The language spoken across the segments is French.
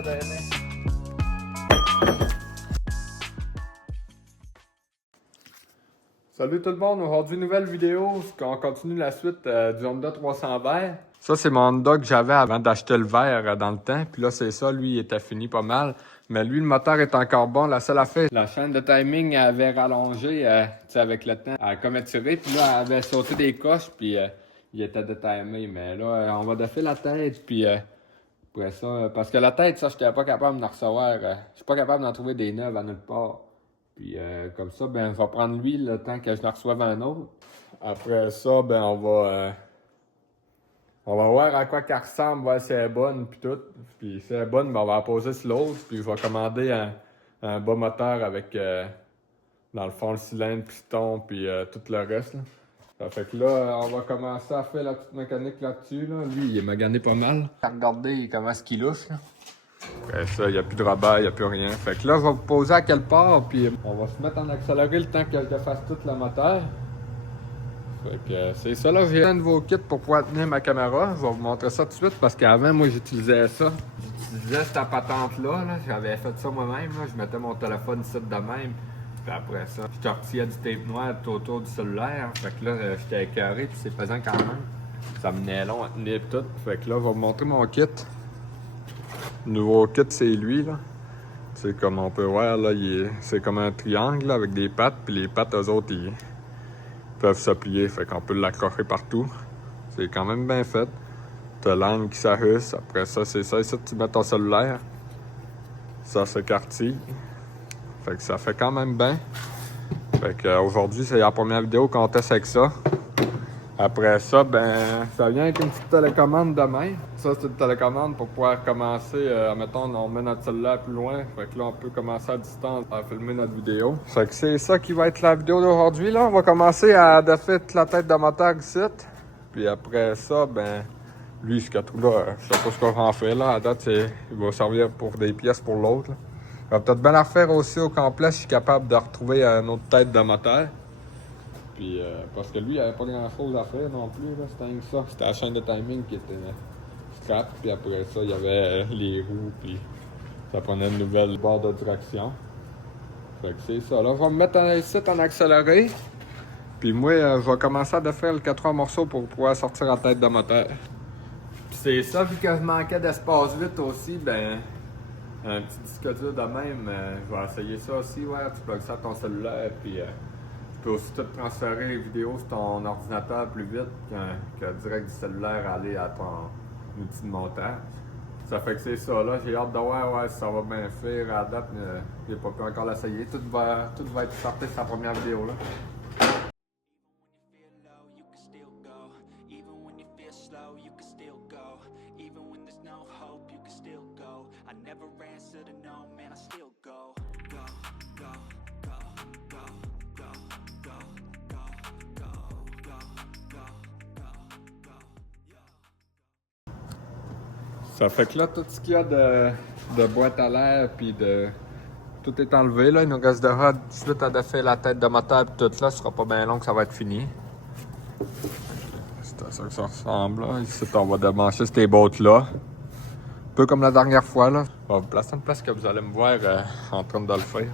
l'air d'aimer. Salut tout le monde, aujourd'hui nouvelle vidéo, on continue la suite du Honda 300 vert. Ça c'est mon Honda que j'avais avant d'acheter le vert dans le temps, puis là c'est ça, lui il était fini pas mal. Mais lui le moteur est encore bon, la seule affaire, la chaîne de timing avait rallongé avec le temps, elle a comme étiré, puis là elle avait sauté des coches, puis il était détimé. Mais là on va défaire la tête, puis après ça, parce que la tête, ça j'étais pas capable d'en recevoir, je suis pas capable d'en trouver des neuves à nulle part. Puis comme ça, ben, je vais prendre lui le temps que je le reçoive un autre. Après ça, ben, on va voir à quoi qu'elle ressemble, voir si elle est bonne, puis tout. Puis si elle est bonne, ben, on va la poser sur l'autre, puis je vais commander un bas moteur avec, dans le fond, le cylindre, piston, puis tout le reste. Là. Ça fait que là, on va commencer à faire la petite mécanique là-dessus. Là. Lui, il est magané pas mal. Regardez comment est-ce qu'il louche, là. Après ça, il n'y a plus de rabat, il n'y a plus rien. Fait que là, je vais vous poser à quelle part, puis on va se mettre en accéléré le temps que je fasse tout le moteur. Fait que c'est ça, là, j'ai un nouveau kit pour pouvoir tenir ma caméra. Je vais vous montrer ça tout de suite, parce qu'avant, moi, j'utilisais ça. J'utilisais cette patente-là, là. J'avais fait ça moi-même, là. Je mettais mon téléphone ici de même. Puis après ça, je tortillais du tape noir tout autour du cellulaire. Fait que là, j'étais écœuré, puis c'est pesant quand même. Ça me venait long à tenir et tout. Fait que là, je vais vous montrer mon kit. Le nouveau kit, c'est lui, là. C'est comme on peut voir, là, c'est comme un triangle là, avec des pattes, puis les pattes, eux autres, ils peuvent se plier, fait qu'on peut l'accrocher partout. C'est quand même bien fait. T'as l'angle qui s'ajuste, après ça, c'est ça, ici, tu mets ton cellulaire. Ça s'écartille. Fait que ça fait quand même bien. Fait qu'aujourd'hui, c'est la première vidéo qu'on teste avec ça. Après ça, ben, ça vient avec une petite télécommande de main. Ça, c'est une télécommande pour pouvoir commencer, mettons, on met notre cellulaire plus loin. Fait que là, on peut commencer à distance à filmer notre vidéo. Fait que c'est ça qui va être la vidéo d'aujourd'hui, là. On va commencer à défaire toute la tête de moteur ici. Puis après ça, ben, lui, ce qu'il trouve là, je sais pas ce qu'on va en faire, là. À date, il va servir pour des pièces pour l'autre, là. Il va peut-être bien la refaire aussi au complet si je suis capable de retrouver une autre tête de moteur. Puis, parce que lui, il avait pas grand-chose à faire non plus, là, c'était rien que ça. C'était la chaîne de timing qui était scrap, puis après ça, il y avait les roues, puis ça prenait une nouvelle barre de traction. Fait que c'est ça. Là, je vais me mettre ici en accéléré, puis moi, je vais commencer à défaire le 4 morceaux pour pouvoir sortir la tête de moteur. Puis c'est ça, vu que je manquais d'espace vite aussi, ben, un petit disque dur de même, je vais essayer ça aussi, ouais, tu plugues ça à ton cellulaire, puis... tu peux aussi tout transférer les vidéos sur ton ordinateur plus vite que direct du cellulaire aller à ton outil de montage. Ça fait que c'est ça, là, j'ai hâte de voir ouais, si ça va bien faire. À la date, j'ai pas pu encore l'essayer. Tout va être sorti sur la première vidéo, là. Ça fait que là, tout ce qu'il y a de boîte à l'air, puis de... tout est enlevé, là. Il nous restera 18 à défaire la tête de moteur, puis tout là, ce sera pas bien long que ça va être fini. C'est à ça que ça ressemble, là. Ici, on va démancher ces boîtes-là. Un peu comme la dernière fois, là. On va vous placer une place que vous allez me voir en train de le faire.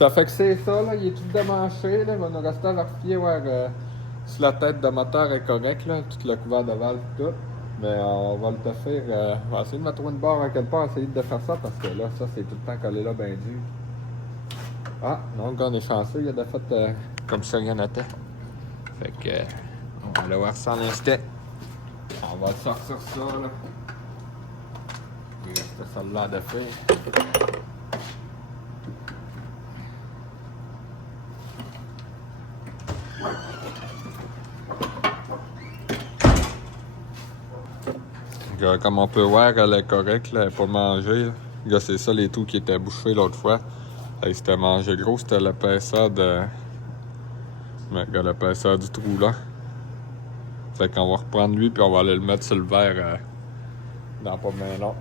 Ça fait que c'est ça, là. Il est tout démanché, là. Il va nous rester à vérifier, voir si la tête de moteur est correcte, là. Tout le couvert de valve, tout. Mais on va le faire. On va essayer de mettre une barre à quelque part, essayer de faire ça, parce que là, ça, c'est tout le temps collé là, ben dur. Ah, donc on est chanceux, il y a des fois comme ça, rien n'était. Fait que, on va aller voir ça en instant. On va sortir ça, là. Il reste celle-là de faire. Comme on peut voir, elle est correcte, là, elle n'est pas mangée. Là, c'est ça les trous qui étaient bouchés l'autre fois. C'était mangé gros, c'était l'épaisseur de. L'épaisseur du trou là. Fait qu'on va reprendre lui puis on va aller le mettre sur le verre dans pas bien long.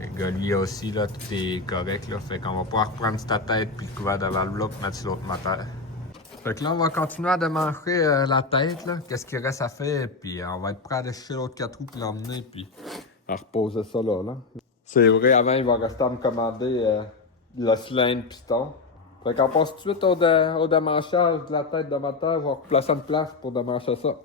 Le gars aussi, là, tout est correct là. Fait qu'on va pouvoir reprendre sa tête puis le couvert de valve là pour mettre sur l'autre moteur. Fait que là, on va continuer à démancher la tête, là. Qu'est-ce qu'il reste à faire, puis on va être prêt à déchirer l'autre 4 roues puis l'emmener, puis à reposer ça là. C'est vrai, avant, il va rester à me commander le cylindre piston. Fait qu'on passe tout de suite au démanchage de la tête de moteur. Je vais replacer une place pour démancher ça.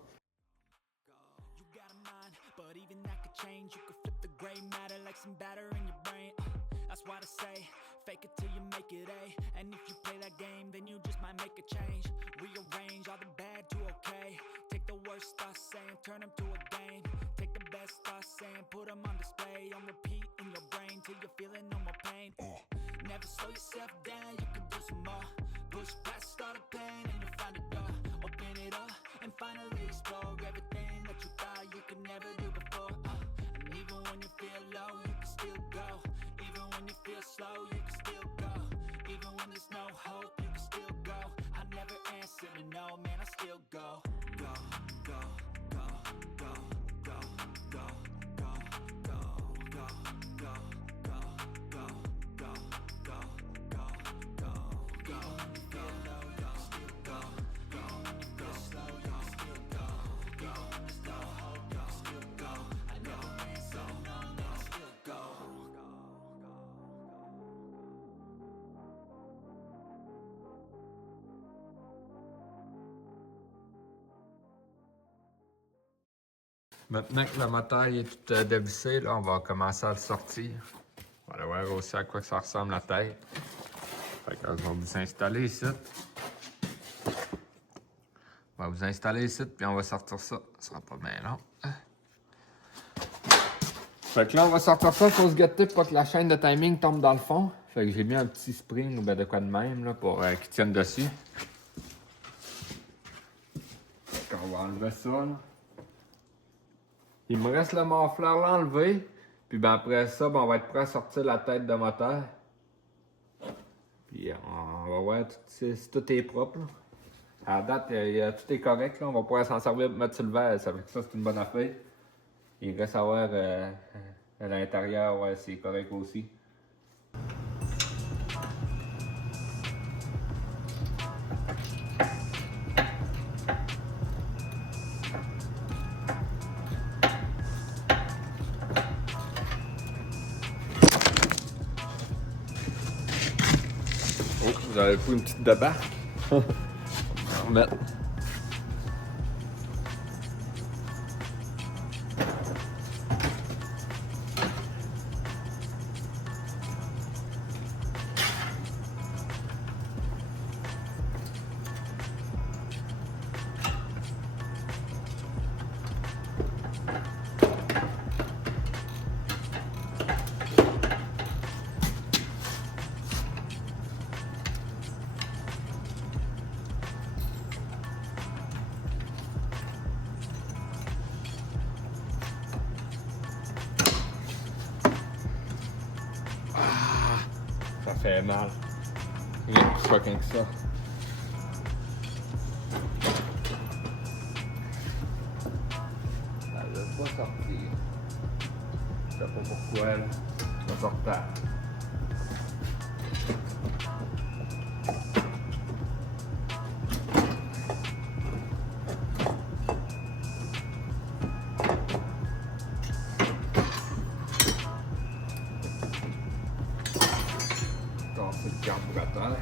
Turn them to a game. Take the best thoughts saying, put them on display, on repeat in your brain till you're feeling no more pain. Never slow yourself down, you can do some more. Push past all the pain and you'll find a door. Open it up and finally explore everything that you thought you could never do before. And even when you feel low, you can still go. Even when you feel slow, you can still go. Even when there's no hope, you can still go. I never answer to no, man, I still go. Go, go. Maintenant que le moteur est tout dévissé, là, on va commencer à le sortir. On va aller voir aussi à quoi ça ressemble la tête. Fait que je vais vous installer ici. On va vous installer ici, puis on va sortir ça. Ça sera pas bien long. Fait que là, on va sortir ça. Il faut se gâter pour pas que la chaîne de timing tombe dans le fond. Fait que j'ai mis un petit spring ou ben de quoi de même là, pour qu'il tienne dessus. Fait qu'on va enlever ça. Là. Il me reste le mafleur là enlevé. Puis ben après ça, ben, on va être prêt à sortir la tête de moteur. Puis on va voir si tout est propre. Là. À la date, tout est correct. Là. On va pouvoir s'en servir pour mettre sur le verre. Ça fait que ça, c'est une bonne affaire. Il reste à voir à l'intérieur, ouais, c'est correct aussi. Oh, vous avez pris une petite débarque. On va en remettre. Ça fait mal. Rien de plus fucking que ça. Ça veut pas sortir. Je sais pas pourquoi là. Ça sort pas. C'est le carburateur.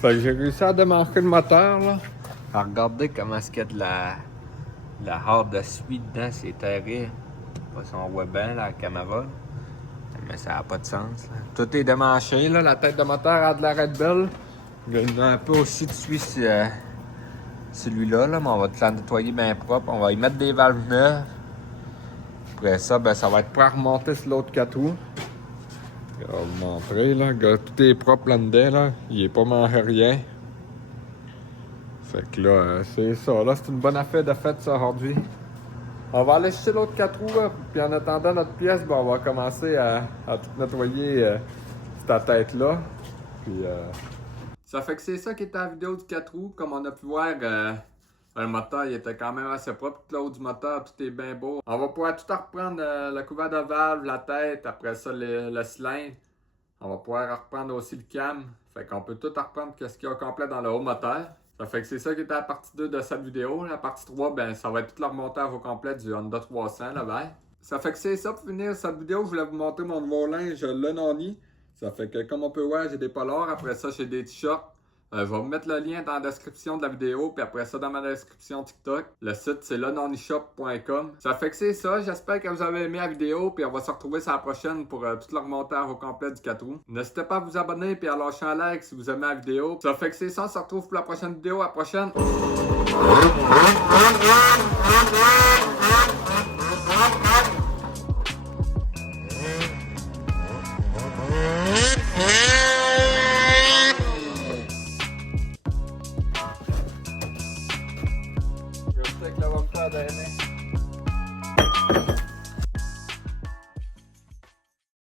Fait que j'ai réussi à démarrer le moteur là. Regardez comment est-ce qu'il y a de la horde de suie dedans, c'est terrible. Pas si on voit bien la caméra. Mais ça n'a pas de sens. Là. Tout est démanché, là. La tête de moteur a de la Red Bull. Il y a un peu aussi de suie celui-là, là, mais on va tout la nettoyer bien propre. On va y mettre des valves neuves. Après ça, ben, ça va être prêt à remonter sur l'autre 4 roues. Je vais vous montrer, là. Tout est propre là-dedans, là. Il est pas manqué rien. Fait que là, c'est ça. Là, c'est une bonne affaire de fête, ça, aujourd'hui. On va aller chercher l'autre 4 roues, là, puis en attendant notre pièce, ben, on va commencer à tout nettoyer cette tête-là. Puis, ça fait que c'est ça qui était la vidéo du 4 roues. Comme on a pu voir, le moteur il était quand même assez propre. Tout le haut du moteur, tout est bien beau. On va pouvoir tout reprendre, le couvert de valve, la tête, après ça le cylindre. On va pouvoir reprendre aussi le cam. Fait qu'on peut tout reprendre ce qu'il y a au complet dans le haut moteur. Ça fait que c'est ça qui était la partie 2 de cette vidéo. La partie 3, ben ça va être tout le remontage au complet du Honda 300 là bas. Ça fait que c'est ça pour finir cette vidéo. Je voulais vous montrer mon nouveau linge, le Noni. Ça fait que comme on peut voir, j'ai des polars. Après ça, j'ai des t-shirts. Je vais vous mettre le lien dans la description de la vidéo. Puis après ça, dans ma description TikTok. Le site, c'est lenonishop.com. Ça fait que c'est ça. J'espère que vous avez aimé la vidéo. Puis on va se retrouver sur la prochaine pour tout le remontage au complet du 4 roues. N'hésitez pas à vous abonner et à lâcher un like si vous aimez la vidéo. Ça fait que c'est ça. On se retrouve pour la prochaine vidéo. À la prochaine. Avec la vapeur d'année.